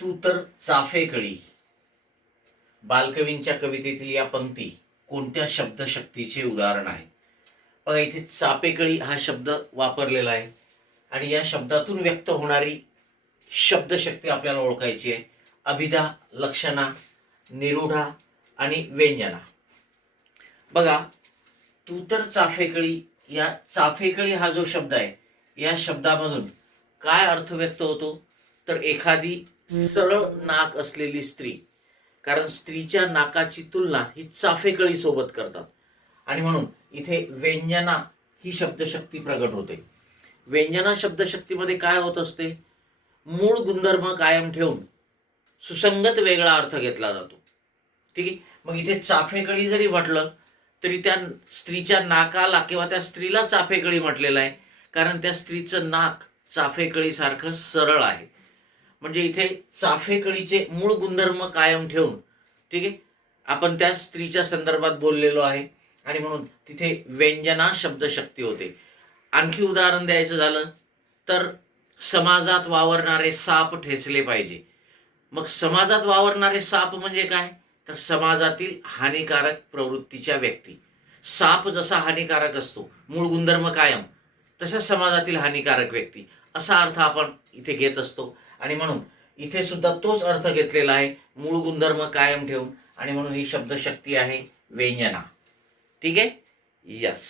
तू तर चाफेकळी. बालकवींच्या कवितेतील या पंक्ती कोणत्या शब्दशक्तीचे उदाहरण आहे? बघा, इथे चाफेकळी हा शब्द वापरलेला आहे आणि या शब्दातून व्यक्त होणारी शब्दशक्ती आपल्याला ओळखायची आहे. अभिधा, लक्षणा, निरूढा आणि व्यंजना. बघा, तू तर चाफेकळी, या चाफेकळी हा जो शब्द आहे, या शब्दामधून काय अर्थ व्यक्त होतो? तर एखादी सरळ नाक असलेली स्त्री, कारण स्त्रीच्या नाकाची तुलना ही चाफेकळी सोबत करतात आणि म्हणून इथे व्यंजना ही शब्दशक्ती प्रगट होते. व्यंजना शब्दशक्तीमध्ये काय होत असते? मूळ गुणधर्म कायम ठेवून सुसंगत वेगळा अर्थ घेतला जातो. ठीक आहे. मग इथे चाफेकळी जरी म्हटलं तरी त्या स्त्रीच्या नाकाला किंवा त्या स्त्रीला चाफेकळी म्हटलेलं आहे, कारण त्या स्त्रीचं नाक चाफेकळीसारखं सरळ आहे. म्हणजे इथे चाफेकळीचे मूळ गुणधर्म कायम ठेवून, ठीक आहे, आपण त्या स्त्रीच्या संदर्भात बोललेलो आहे आणि म्हणून तिथे व्यंजना शब्दशक्ती होते. आणखी उदाहरण द्यायचं झालं तर समाजात वावरणारे साप ठेचले पाहिजे. मग समाजात वावरणारे साप म्हणजे काय? तर समाजातील हानिकारक प्रवृत्तीच्या व्यक्ती. साप जसा हानिकारक असतो, मूळ गुणधर्म कायम, तसा समाजातील हानिकारक व्यक्ती असा अर्थ आपण इथे घेत असतो आणि म्हणून इथे सुद्धा तोच अर्थ घेतलेला आहे, मूळ गुणधर्म कायम ठेवून, आणि म्हणून ही शब्दशक्ती आहे व्यंजना. ठीक आहे. यस.